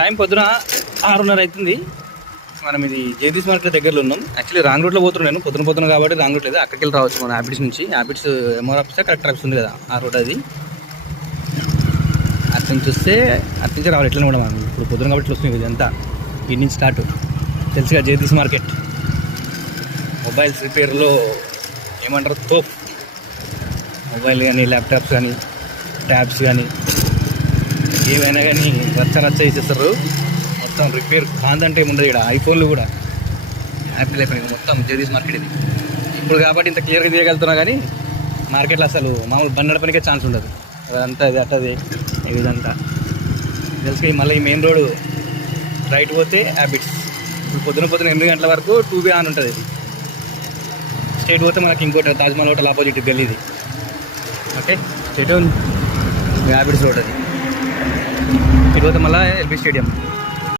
Time పొద్దున 6:30 అవుతుంది. మనం ఇది జగదీష్ మార్కెట్ దగ్గరలో ఉన్నాం. యాక్చువల్లీ రాంగ్ రూట్లో పోతున్నాను, పొద్దున కాబట్టి రాంగ్ రూట్ లేదు. అక్కడికి వెళ్ళి రావచ్చు మన హ్యాబిట్స్ నుంచి. Habits MR office correct office ఉంది కదా, ఆ రోడ్ అది. అటు నుంచి వస్తే అటు నుంచి రావాలి. ఎట్లా కూడా మనం ఇప్పుడు పొద్దున కాబట్టి ఇట్లా వస్తుంది ఇదంతా. ఇటు నుంచి స్టార్ట్ తెలుసుగా జగదీష్ మార్కెట్. మొబైల్స్ రిపేర్లో ఏమంటారు తోప్. మొబైల్ కానీ ల్యాప్టాప్స్ కానీ ట్యాబ్స్ కానీ ఏమైనా కానీ రచ్చ ఇచ్చేస్తారు. మొత్తం రిపేర్ కాందంటే ఏముండదు ఇక్కడ. ఐఫోన్లు కూడా యాపిల్ అయిపోయింది మొత్తం జగదీష్ మార్కెట్ ఇది. ఇప్పుడు కాబట్టి ఇంత క్లియర్గా తీయగలుగుతున్నా, కానీ మార్కెట్లో అసలు మామూలు బండి నడపనికే ఛాన్స్ ఉండదు. అదంతా ఇది అట్టది ఇదంతా తెలుసుగా. మళ్ళీ ఈ మెయిన్ రోడ్ రైట్ పోతే హ్యాబిట్స్. ఇప్పుడు పొద్దున 8 గంటల వరకు 2B ఆన్ ఉంటుంది. ఇది స్ట్రేట్ పోతే మనకి ఇంకోటి తాజ్మహల్ హోటల్ ఆపోజిట్ గల్లీ ఇది. ఓకే, స్ట్రేట్ హ్యాబిట్స్ రోడ్ అది. ఇటు పోతే మళ్ళీ ఎల్బీ స్టేడియం.